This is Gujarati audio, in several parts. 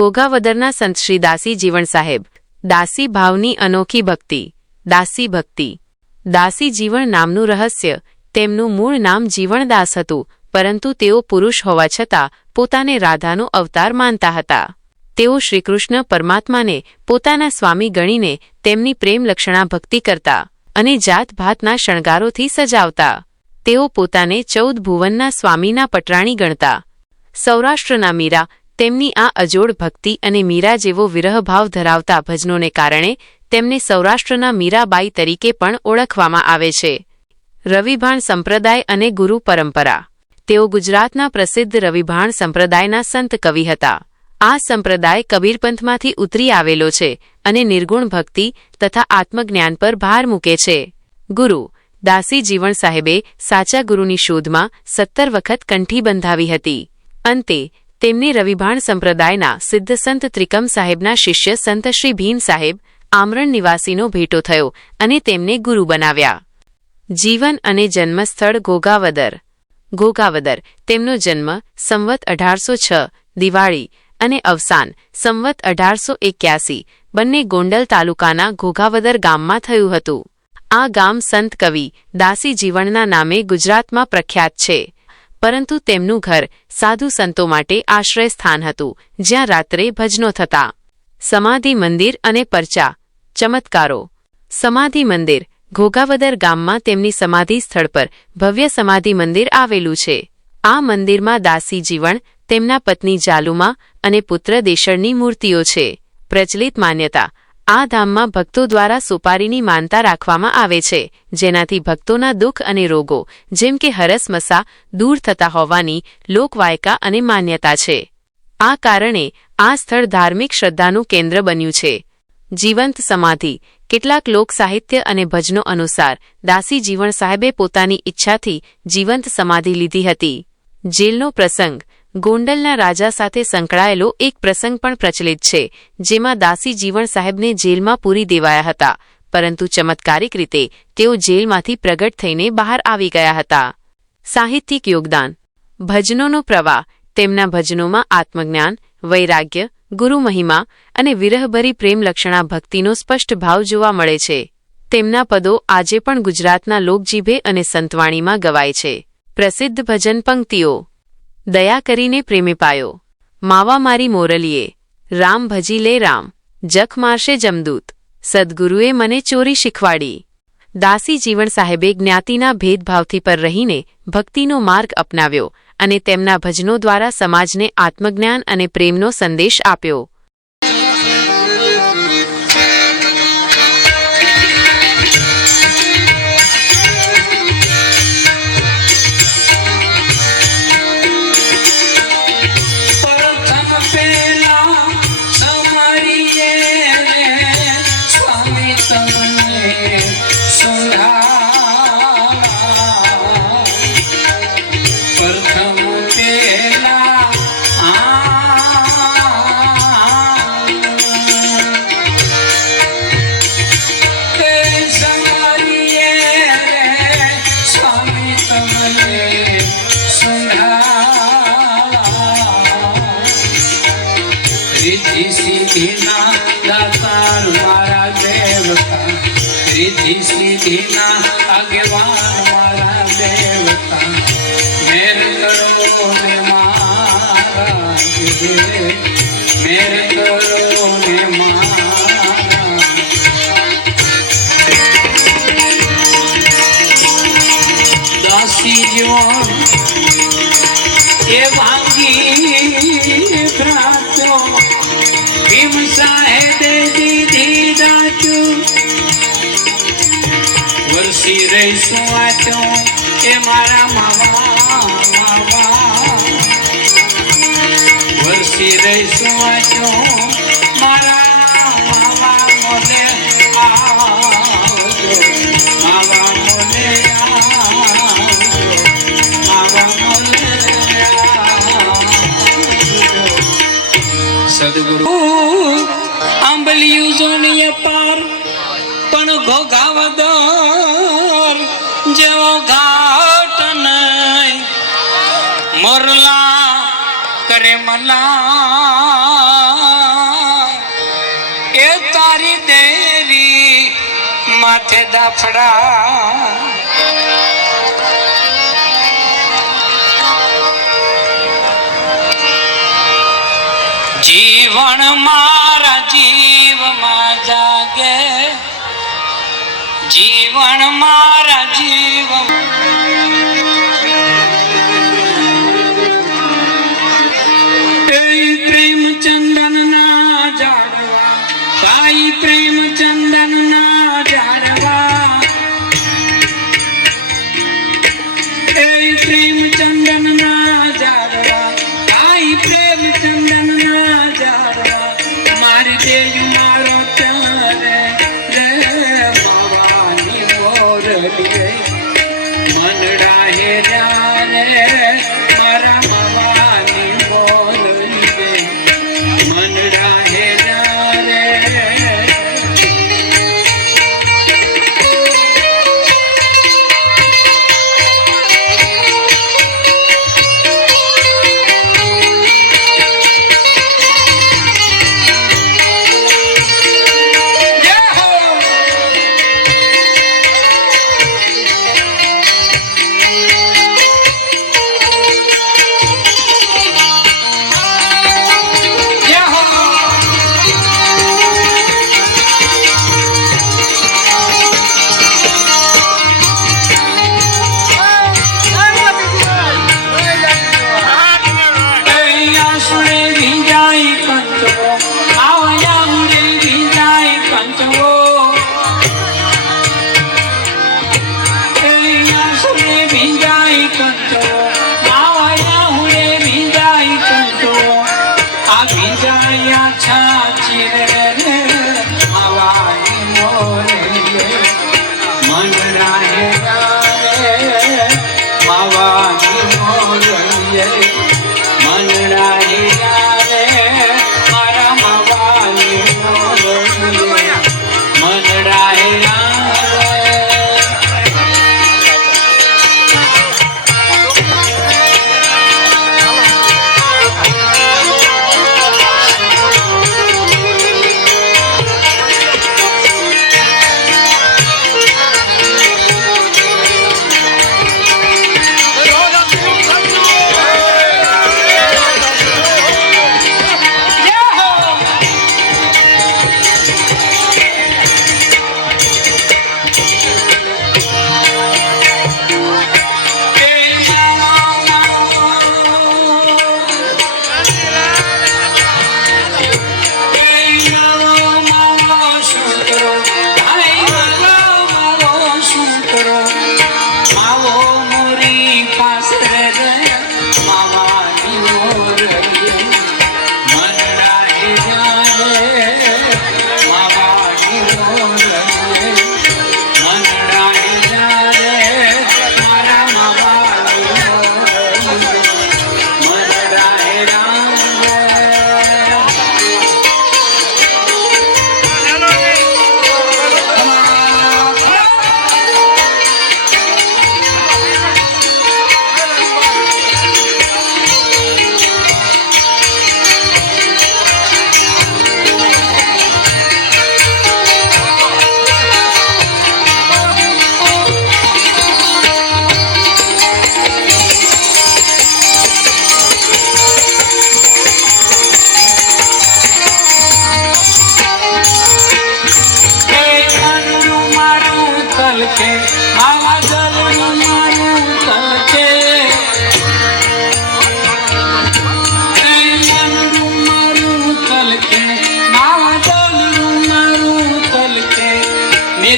ઘોઘાવદરના સંત શ્રી દાસી જીવણ સાહેબ. દાસી ભાવની અનોખી ભક્તિ. દાસી ભક્તિ. દાસી જીવણ નામનું રહસ્ય. તેમનું મૂળ નામ જીવણદાસ હતું, પરંતુ તેઓ પુરુષ હોવા છતાં પોતાને રાધાનો અવતાર માનતા હતા. તેઓ શ્રીકૃષ્ણ પરમાત્માને પોતાના સ્વામી ગણીને તેમની પ્રેમલક્ષણા ભક્તિ કરતા અને જાતભાતના શણગારોથી સજાવતા. તેઓ પોતાને 14 ભુવનના સ્વામીના પટરાણી ગણતા. સૌરાષ્ટ્રના મીરા તેમની આ અજોડ ભક્તિ અને મીરા જેવો વિરહભાવ ધરાવતા ભજનોને કારણે તેમને સૌરાષ્ટ્રના મીરાબાઈ તરીકે પણ ઓળખવામાં આવે છે. રવિભાણ સંપ્રદાય અને ગુરુ પરંપરા. તેઓ ગુજરાતના પ્રસિદ્ધ રવિભાણ સંપ્રદાયના સંત કવિ હતા. આ સંપ્રદાય કબીરપંથમાંથી ઉતરી આવેલો છે અને નિર્ગુણ ભક્તિ તથા આત્મજ્ઞાન પર ભાર મૂકે છે. ગુરુ દાસી જીવણ સાહેબે સાચા ગુરુની શોધમાં 17 વખત કંઠી બંધાવી હતી. અંતે તેમને રવિભાણ સંપ્રદાયના સિદ્ધ સંત ત્રિકમ સાહેબના શિષ્ય સંત શ્રી ભીમ સાહેબ આમરણ નિવાસીનો ભેટો થયો અને તેમને ગુરુ બનાવ્યા. જીવન અને જન્મસ્થળ ઘોઘાવદર. ઘોઘાવદર તેમનો જન્મ સંવત 1806 દિવાળી અને અવસાન સંવત 1881 બંને ગોંડલ તાલુકાના ઘોઘાવદર ગામમાં થયું હતું. આ ગામ સંત કવિ દાસી જીવણના નામે ગુજરાતમાં પ્રખ્યાત છે, પરંતુ તેમનું ઘર સાધુ સંતો માટે આશ્રય સ્થાન હતું, જ્યાં રાત્રે ભજનો થતા. સમાધિ મંદિર અને પરચા. ચમત્કારો. સમાધિ મંદિર. ઘોઘાવદર ગામમાં તેમની સમાધિ સ્થળ પર ભવ્ય સમાધિ મંદિર આવેલું છે. આ મંદિરમાં દાસી જીવણ, તેમના પત્ની જાલુમા અને પુત્ર દેશળની મૂર્તિઓ છે. પ્રચલિત માન્યતા. આ ધામમાં ભક્તો દ્વારા સોપારીની માનતા રાખવામાં આવે છે, જેનાથી ભક્તોના દુઃખ અને રોગો જેમ કે હરસમસા દૂર થતા હોવાની લોકવાયકા અને માન્યતા છે. આ કારણે આ સ્થળ ધાર્મિક શ્રદ્ધાનું કેન્દ્ર બન્યું છે. જીવંત સમાધિ. કેટલાક લોક સાહિત્ય અને ભજનો અનુસાર દાસી જીવણ સાહેબે પોતાની ઈચ્છાથી જીવંત સમાધિ લીધી હતી. જેલનો પ્રસંગ. ગોંડલના રાજા સાથે સંકળાયેલો એક પ્રસંગ પણ પ્રચલિત છે, જેમાં દાસી જીવણ સાહેબને જેલમાં પૂરી દેવાયા હતા, પરંતુ ચમત્કારિક રીતે તેઓ જેલમાંથી પ્રગટ થઈને બહાર આવી ગયા હતા. સાહિત્યિક યોગદાન. ભજનોનો પ્રવાહ. તેમના ભજનોમાં આત્મજ્ઞાન, વૈરાગ્ય, ગુરુ મહિમા અને વિરહભરી પ્રેમલક્ષણા ભક્તિનો સ્પષ્ટ ભાવ જોવા મળે છે. તેમના પદો આજે પણ ગુજરાતના લોકજીભે અને સંતવાણીમાં ગવાય છે. પ્રસિદ્ધ ભજન પંક્તિઓ. દયા કરીને પ્રેમે પાયો. માવા મારી મોરલીએ. રામ ભજી લે રામ. જખ મારશે જમદૂત. સદગુરુએ મને ચોરી શીખવાડી. દાસી જીવણ સાહેબે જ્ઞાતિના ભેદભાવથી પર રહીને ભક્તિનો માર્ગ અપનાવ્યો અને તેમના ભજનો દ્વારા સમાજને આત્મજ્ઞાન અને પ્રેમનો સંદેશ આપ્યો. रिद्धि सिद्धिना दातार मारा देवता. रिद्धि सिद्धिना આગેવાન મારા દેવતા. મેર કરો ને મારા દેવ. મેર કરો ને મારા. દાસી જીવન એ ભાંગી પ્રાતો. ભીમ સાહેબે દીધી દાચું. વરસી રહીશું વાંચો એ મારા માવા માવા. વરસી રહીશું વાંચો મારા માવા મોલે આવજો. માવા મોલે આવજો. માવા મોલે આવજો. સદગુરુ આંબલિયું જોનીએ પાર પણ ઘોઘાવદર જેવો ઘાટ નહીં. મોરલા કરે મલા દાફડા જીવન મારા જીવમાં જાગે જીવન મારા જીવ પ્રેમ ચંદન ના જાડવા ભાઈ પ્રેમ ચંદન ના જાડવા પ્રેમ ચંદન ના જાડવા ભાઈ પ્રેમ ચંદન ના જાડવા મારી દેવ મારો ચારે રે માવાની મોરલી મનડા હે રે મારા માવાની મોરલી મનડા હે રે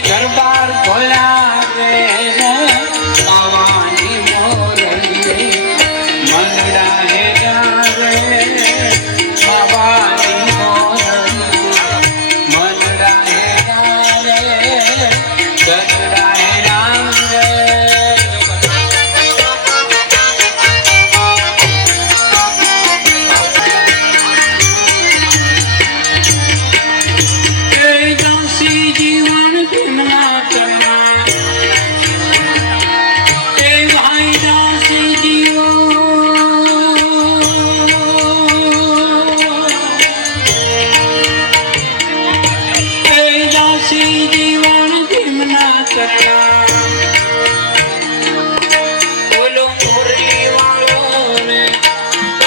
દરબાર ભોલા રે માવાની મોરલી મનડા હે રે માવાની મોરલી મનડા હે રે દરડા હે ઓલો મોરલી વાળો રે,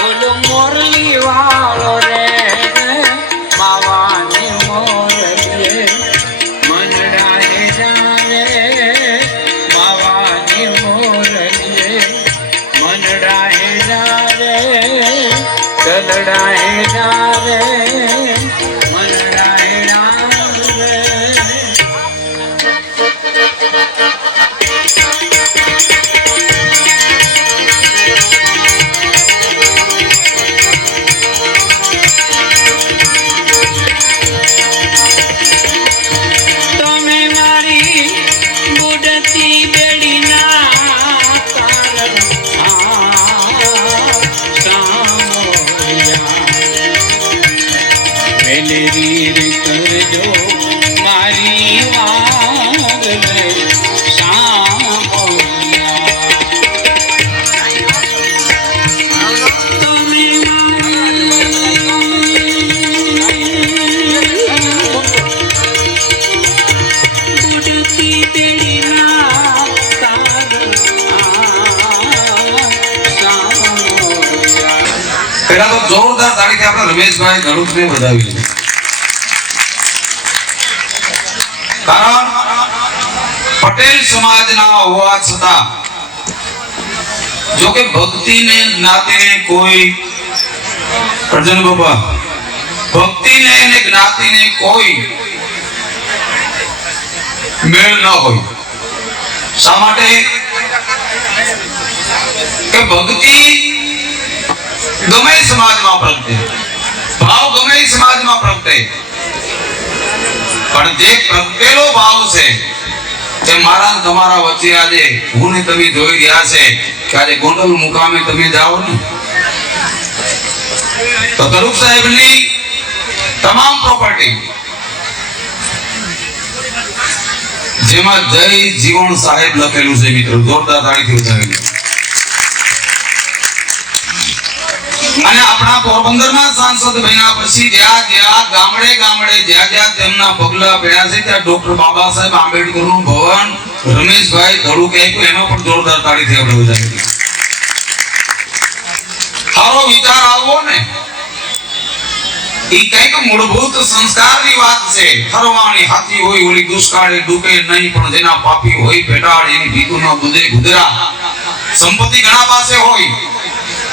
ઓલો મોરલી વાળો રે, બાવાની મોરલીએ મનડા હે જાવે, બાવાની મોરલીએ મનડા હે જાવે, ચલડા હે જાવે, મનડા હે જાવે. તમે મારી બુડતી બેડીના તારણ સામોયા, વેલેરી કરજો મારી વાત રે સામોયા. તમે બુડતી બેડીના તારણ સામોયા. પેલા તો જોરદાર તાળીથી આપણે રમેશભાઈ ધડુકને વધાવી છે. કારણ પટેલ સમાજના હોવા છતાં જો કે ભક્તિને જ્ઞાતિને કોઈ અર્જુન બાબા ભક્તિને અને જ્ઞાતિને કોઈ મેળ ન હોય. શા માટે? કે ભક્તિ ગમે સમાજમાં પ્રગટે, ભાવ ગમે સમાજમાં પ્રગટે, પણ જે પ્રગટેલો ભાવ છે જે મારા ને તમારા વચ્ચે આજે હું ને તમે જોઈ રહ્યા છે કે આજે ગોંડલ મુકામે તમે જાઓ ને તો તરુપ સાહેબની તમામ પ્રોપર્ટી જેમાં જય જીવન સાહેબ લખેલું છે મિત્રો, જોરદાર તાળીથી વધાવી. અને આપણા પોરબંદરના સાંસદ બન્યા પછી જ્યાં ગામડે ગામડે જ્યાં તેમના પગલા પડ્યા છે ત્યાં ડોક્ટર બાબા સાહેબ આંબેડકરનું ભવન રમેશભાઈ ધડુકે આપ્યું, એનો પણ જોરદાર તાળીથી આપણે વધાવી. સારો વિચાર આવવો ને એ કઈક મૂળભૂત સંસ્કારની વાત છે. ફરવાની હાથી હોય ઓલી દુષ્કાળે ડૂબે નહીં, પણ જેના પાપી હોય પેટાળ એની ભીતુના દૂધે ગુદરા. સંપત્તિ ઘણા પાસે હોય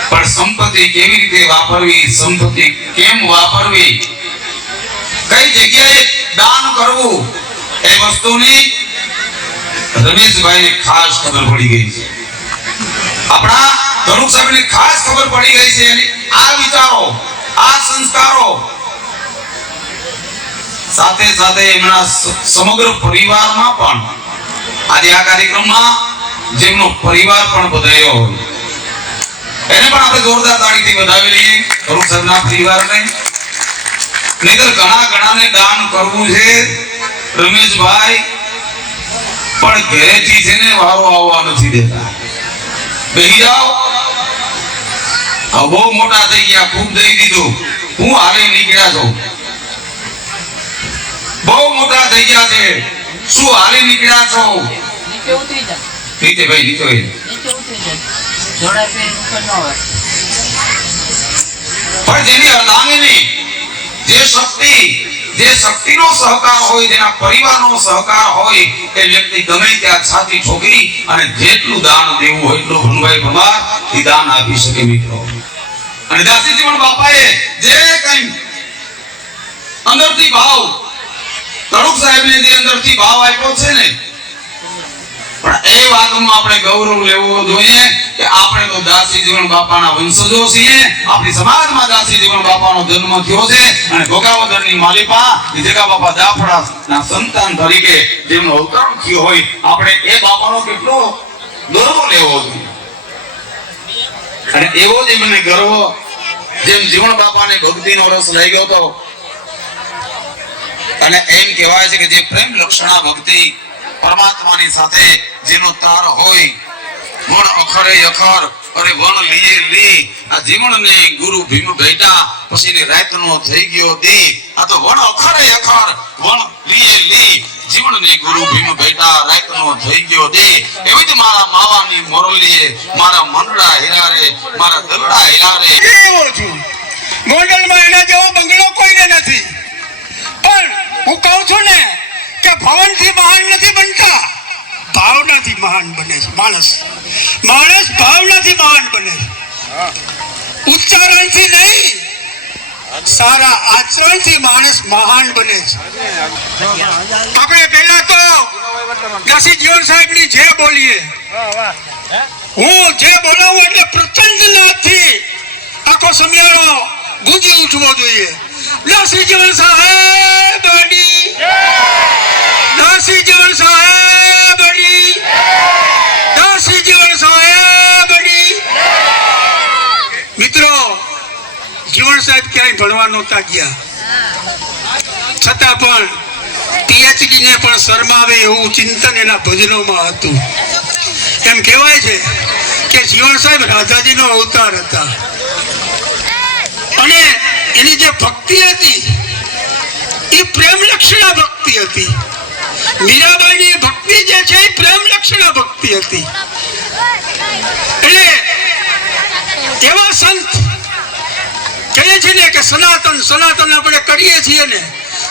પણ સંપત્તિ કેવી રીતે વાપરવી, સંપત્તિ કેમ વાપરવી, કઈ જગ્યાએ દાન કરવું, એ વસ્તુની રમેશભાઈને ખાસ ખબર પડી ગઈ છે. આપણા ધનુક સાહેબને ખાસ ખબર પડી ગઈ છે. અને આ વિચારો, આ સંસ્કારો સાથે સાથે એમના સમગ્ર પરિવારમાં પણ આજે આ કાર્યક્રમમાં જેમનો પરિવાર પણ બધાયો હોય એને પણ આપણે જોરદાર તાળીથી વધાવી લઈએ ધનુક સાહેબના પરિવારને. નહીતર ઘણાને દાન કરવું છે રમેશભાઈ, પણ ઘરેથી છે ને વારો આવવા નથી દેતા. બેહી જાઓ, બહુ મોટા થઈ ગયા, ખૂબ દઈ દીધું, હું હારે નીકળ્યા છું, બહુ મોટા થઈ ગયા છે, શું હારે નીકળ્યા છો? નીચે ભાઈ નીચે પણ જેની અર્ધાંગીની જે શક્તિનો સહકાર હોય, જેના પરિવારનો સહકાર હોય, એ વ્યક્તિ ગમે ત્યાં છાતી ઠોકી અને જેટલું દાન દેવું હોય એટલું ભણભાઈ પરમાર એ દાન આપી શકે મિત્રો. અને દાસી જીવન બાપાએ જે કઈ અંદરથી ભાવ તરુક સાહેબને જે અંદરથી ભાવ આપ્યો છે ને, પણ એ વાતનું આપણે ગૌરવ લેવો જોઈએ કે આપણે તો દાસી જીવન બાપાના વંશજો છીએ. આપણી સમાજમાં દાસી જીવન બાપાનો જન્મ થયો છે અને ભોગાવદરની માલિપા જગા બાપા દાફડાના સંતાન તરીકે જેમનો અવતાર થયો હોય, આપણે એ બાપાનો કેટલો ગર્વ લેવો જોઈએ. અને એવો જ મને ગર્વ જેમ જીવન બાપાને ભક્તિનો રસ લાગ્યો હતો. અને એમ કહેવાય છે કે જે પ્રેમ લક્ષણા ભક્તિ પરમાત્માની સાથે જેનો તાર હોય, વણ અખરે અખર અરે વણ લીએ લી, આ જીવનને ગુરુ ભીમ ભેટા પછીની રાતનો થઈ ગયો દી. આ તો વણ અખરે અખર વણ લીએ લી, જીવનની ગુરુ ભીમ ભેટા રાતનો થઈ ગયો દે એવી જ મારા માવાની મોરલીએ મારા મંડળા હિરારે મારા દલડા હિરારે એવો છું ગોંડલમાં એના જેવો બંગલો કોઈને નથી પણ હું કહું છું ને કે ભવનથી મહાન નથી બનતા ભાવનાથી મહાન બને છે માણસ ભાવનાથી મહાન બને છે ઉચ્ચારણથી નહીં સારા આચરણથી માણસ મહાન બને છે આપણે પહેલા તો દાસી જીવન સાહેબની જે બોલીએ હું જે બોલાવું એટલે પ્રચંડ નાદથી આખો સમિયાળો ગુંજી ઉઠવો જોઈએ દાસી જીવન સાહેબની દાસી જીવન સાહેબની દાસી જીવન સાહેબની મિત્રો જીવન સાહેબ ક્યાંય ભણવા નહોતા ગયા છતાં પણ પીએચડી ને પણ શરમાવે એવું ચિંતન એના ભજનોમાં હતું એમ કહેવાય છે કે જીવન સાહેબ રાધાજીનો અવતાર હતા અને એની જે ભક્તિ હતી એ પ્રેમ લક્ષણા ભક્તિ હતી મીરાબાઈની ભક્તિ જે છે એ પ્રેમ લક્ષણા ભક્તિ હતી એટલે એવા સંત કહે છે ને કે સનાતન આપણે કરીએ છીએ ને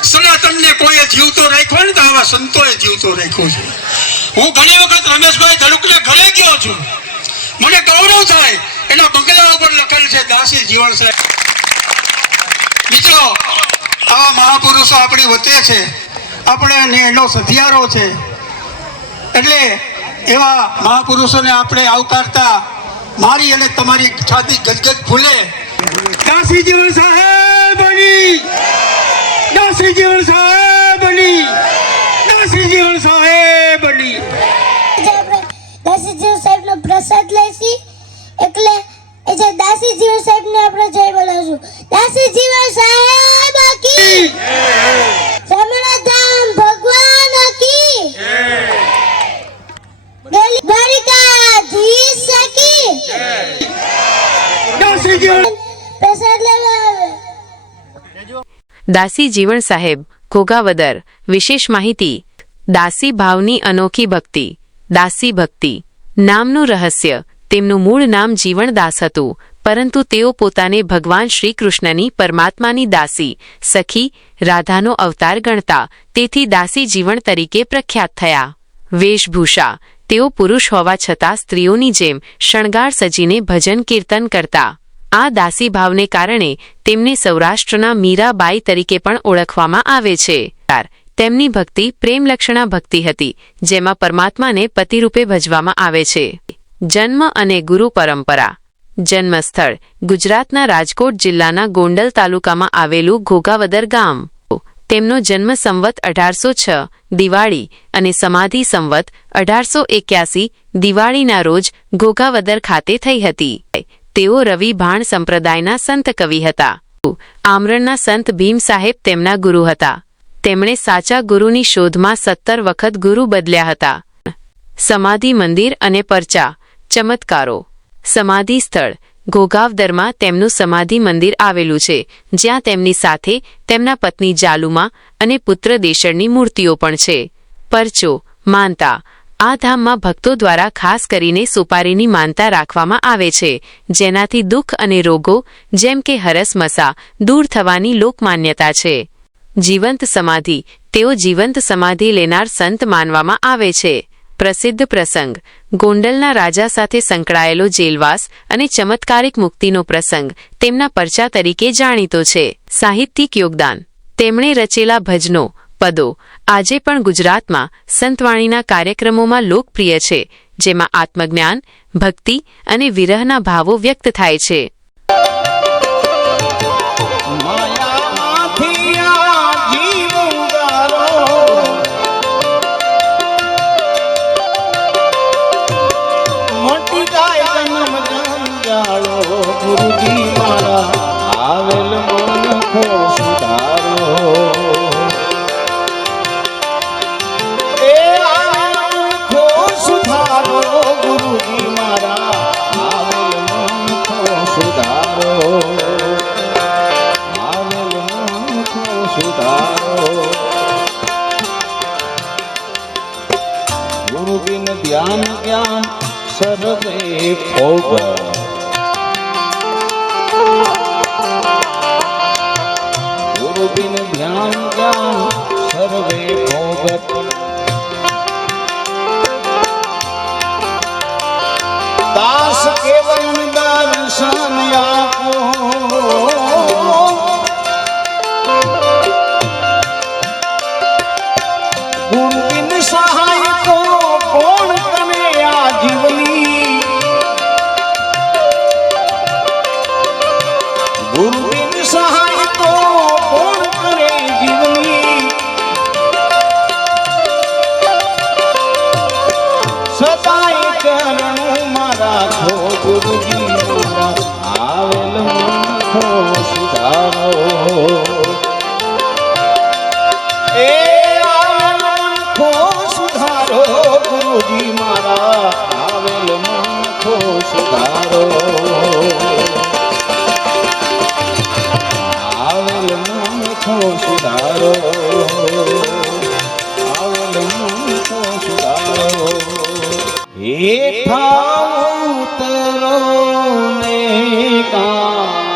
સનાતનને કોઈએ જીવતો રાખ્યો ને તો આવા સંતોએ જીવતો રાખ્યો છે હું ઘણી વખત રમેશભાઈ ધડુકને ઘરે ગયો છું મને ગૌરવ થાય એના બંગલા ઉપર લખેલ છે દાસી જીવન સાહેબ મિત્રો આવા મહાપુરુષો આપણી વચ્ચે છે આપણે એનો સધિયારો છે એટલે એવા મહાપુરુષોને આપણે આવકારતા મારી અને તમારી છાતી ગજગજ ફૂલે દાસી જીવન સાહેબની દાસી જીવન સાહેબની દાસી જીવન સાહેબની દાસી જીવન સાહેબનો પ્રસાદ લઈશી એટલે એ જે દાસી જીવન સાહેબને આપણે જય બોલાવશું દાસી જીવન સાહેબ કી સમણાધામ ભગવાન કી દ્વારિકાધીશ કી દાસી જીવન પ્રસાદ લેવા આવે દાસી જીવન સાહેબ ઘોઘાવદર વિશેષ માહિતી દાસી ભાવની અનોખી ભક્તિ દાસી ભક્તિ નામનું રહસ્ય તેમનું મૂળ નામ જીવણદાસ હતું પરંતુ તેઓ પોતાને ભગવાન શ્રી કૃષ્ણની પરમાત્માની દાસી સખી રાધાનો અવતાર ગણતા તેથી દાસી જીવન તરીકે પ્રખ્યાત થયા વેશભૂષા તેઓ પુરુષ હોવા છતાં સ્ત્રીઓની જેમ શણગાર સજીને ભજન કીર્તન કરતા આ દાસી ભાવને કારણે તેમને સૌરાષ્ટ્રના મીરાબાઈ તરીકે પણ ઓળખવામાં આવે છે તેમની ભક્તિ પ્રેમલક્ષણા ભક્તિ હતી જેમાં પરમાત્માને પતિરૂપે ભજવામાં આવે છે જન્મ અને ગુરુ પરંપરા જન્મસ્થળ ગુજરાતના રાજકોટ જિલ્લાના ગોંડલ તાલુકામાં આવેલું ઘોઘાવદર ગામ તેમનો જન્મ સંવત 1806 દિવાળી અને સમાધિ સંવત 1881 દિવાળીના રોજ ઘોઘાવદર ખાતે થઈ હતી તેઓ રવિ ભાણ સંપ્રદાયના સંત કવિ હતા આમરણના સંત ભીમ સાહેબ તેમના ગુરુ હતા તેમણે સાચા ગુરુની શોધમાં 17 વખત ગુરુ બદલ્યા હતા સમાધિ મંદિર અને પરચા ચમત્કારો સમાધિ સ્થળ ઘોઘાવદરમાં તેમનું સમાધિ મંદિર આવેલું છે જ્યાં તેમની સાથે તેમના પત્ની જાલુમા અને પુત્ર દેશળની મૂર્તિઓ પણ છે પરચો માનતા આ ધામમાં ભક્તો દ્વારા ખાસ કરીને સુપારીની માનતા રાખવામાં આવે છે જેનાથી દુઃખ અને રોગો જેમ કે હરસમસા દૂર થવાની લોકમાન્યતા છે જીવંત સમાધિ તેઓ જીવંત સમાધિ લેનાર સંત માનવામાં આવે છે પ્રસિદ્ધ પ્રસંગ ગોંડલના રાજા સાથે સંકળાયેલો જેલવાસ અને ચમત્કારિક મુક્તિનો પ્રસંગ તેમના પરચા તરીકે જાણીતો છે સાહિત્યિક યોગદાન તેમણે રચેલા ભજનો પદો આજે પણ ગુજરાતમાં સંતવાણીના કાર્યક્રમોમાં લોકપ્રિય છે જેમાં આત્મજ્ઞાન ભક્તિ અને વિરહના ભાવો વ્યક્ત થાય છે ગુરુજી મારા આવેલ મન ખો સુધારો એ આખો સુધારો ગુરુજી મારા આવેલ મન ખો સુધારો આવેલ મન ખો સુધારો ફોગટ ગુરુ બિન ધ્યાન જ્ઞાન સર્વે ફોગટ દાસ કેવલ દર્શન આપો ગુરુ બિન સહાય તો કોણ કરે આ જીવની ગુરુ બિન સહાય તો કોણ કરે જીવની સદાય ચરણ મારા ખો ગુરુજી મારા આવેલ મન ખો સુધારો એ આવેલ મન ખો સુધારો ગુરુજી મારા આવેલ મન ખો સુધારો આવેલ મન ખો સુધારો આવેલ મન ખો સુધારો હેઠા ઉતરો ને કાંકણા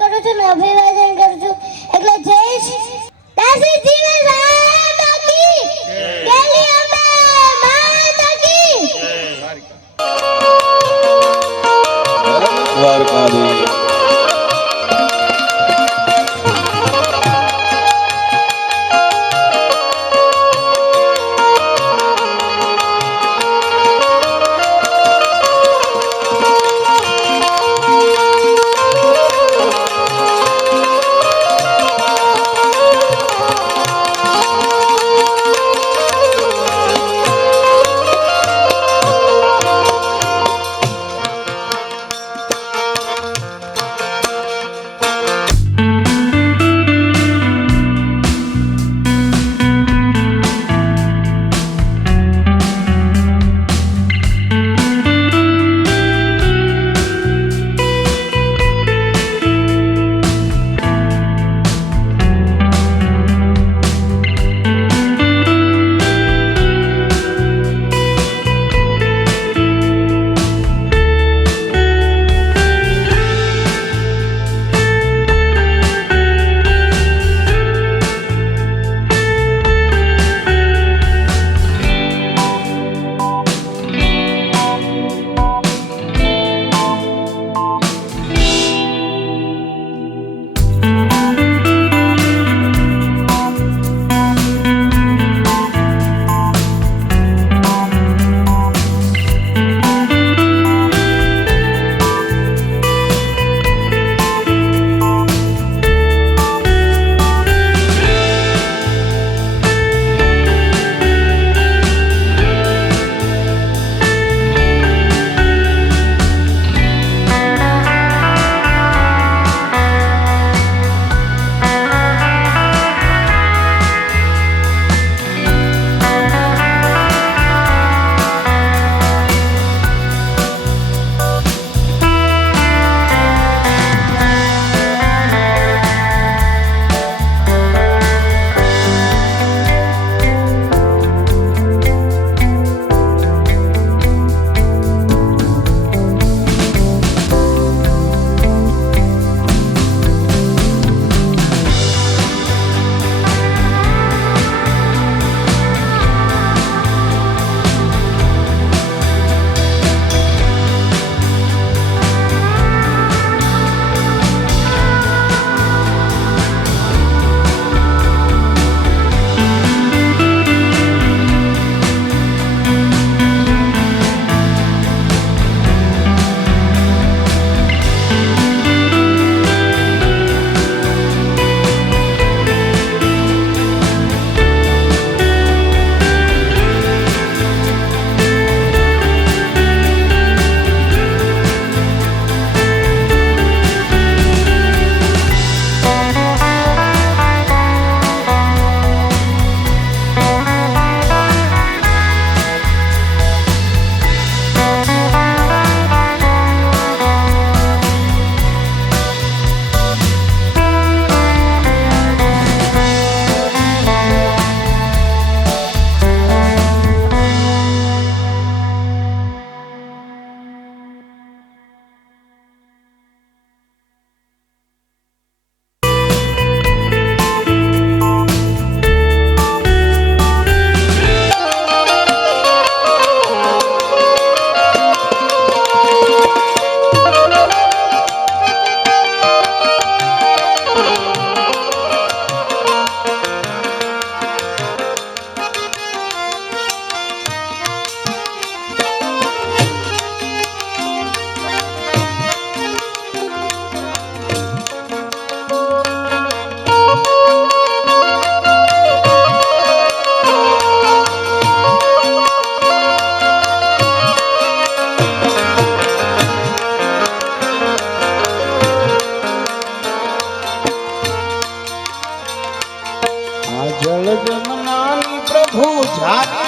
કરું છું ને અભિવાદન કરું છું એટલે જય દાસી જીવન સાહેબ કી કેલી અમે માતા કી દ્વારકાધીશ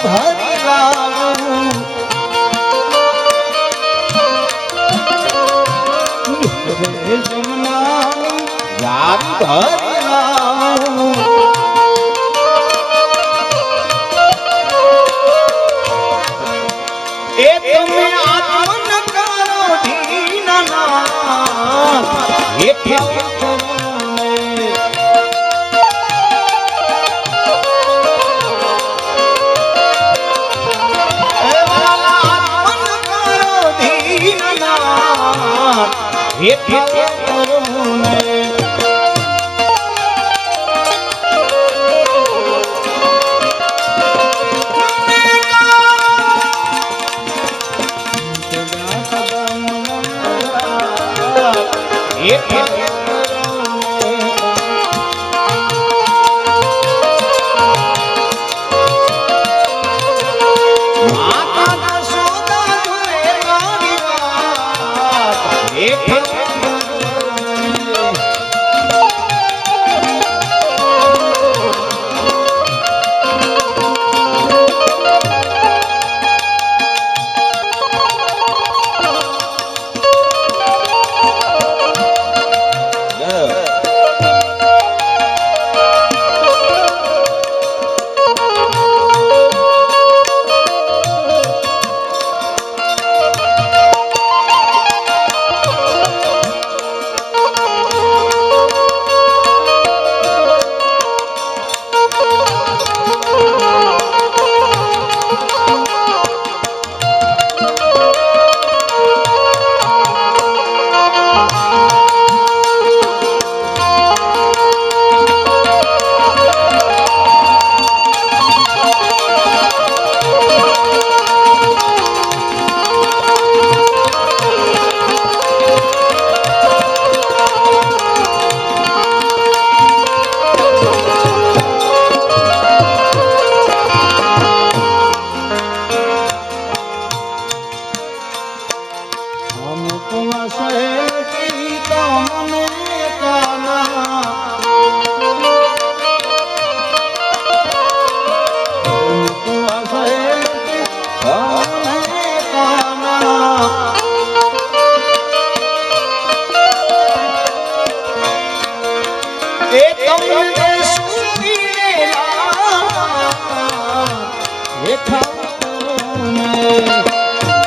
ધરી લાવું રે જમનાની યાદ ધરી લાવું એ તમે આત્મન કરો દીનનાથ હે ઠાકોર